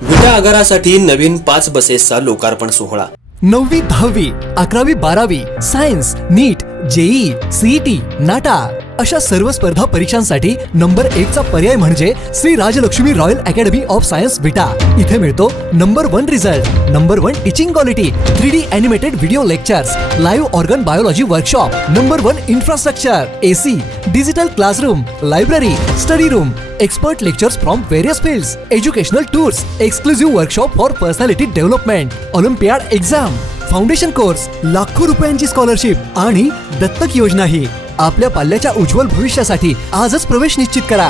विटा आगारासाठी नवीन 5 बसेसचा लोकार्पण सोहळा। 9वी 10वी 11वी 12वी science NEET JEE CET NATA अशा सर्व स्पर्धा परीक्षांसाठी नंबर 1 चा पर्याय म्हणजे Shri Rajlaxmi royal academy of science Vita. इथे मिळतो number 1 result, number 1 teaching quality, 3D animated video lectures, live organ biology workshop, number 1 infrastructure, AC, digital classroom, library, study room, expert lectures from various fields, educational tours, exclusive workshop for personality development, Olympiad exam, foundation course, लाखो रुपयांची scholarship आणि दत्तक योजना ही आपल्या पाल्याच्या उज्ज्वल भविष्यासाठी आजच प्रवेश निश्चित करा।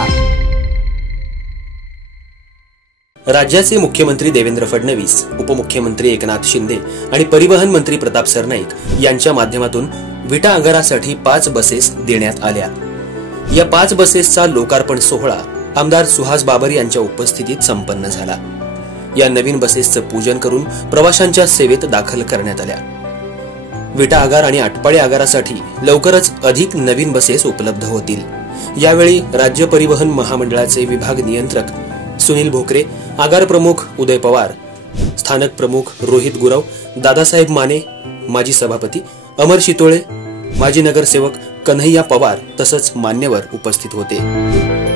राज्याचे मुख्यमंत्री देवेंद्र फडणवीस, उपमुख्यमंत्री एकनाथ शिंदे आणि परिवहन मंत्री प्रताप सरनाईक यांच्या माध्यमातून विटा आगारासाठी 5 बसेस देण्यात आल्या। या 5 बसेसचा लोकार्पण सोहळा आमदार सुहास बाबर यांच्या उपस्थितीत संपन्न झाला। या नवीन बसेसचं पूजन करून प्रवाशांच्या सेवेत दाखल करण्यात आल्या। विटा आगार आणि आटपाडी आगारासाठी लवकरच अधिक नवीन बसेस उपलब्ध होतील। यावेळी राज्य परिवहन महामंडळाचे विभाग नियंत्रक सुनील भोकरे, आगार प्रमुख उदय पवार, स्थानक प्रमुख रोहित गुरव, दादासाहेब माने, माजी सभापती अमर शितोळे, माजी नगरसेवक कन्हैया पवार तसंच मान्यवर उपस्थित होते।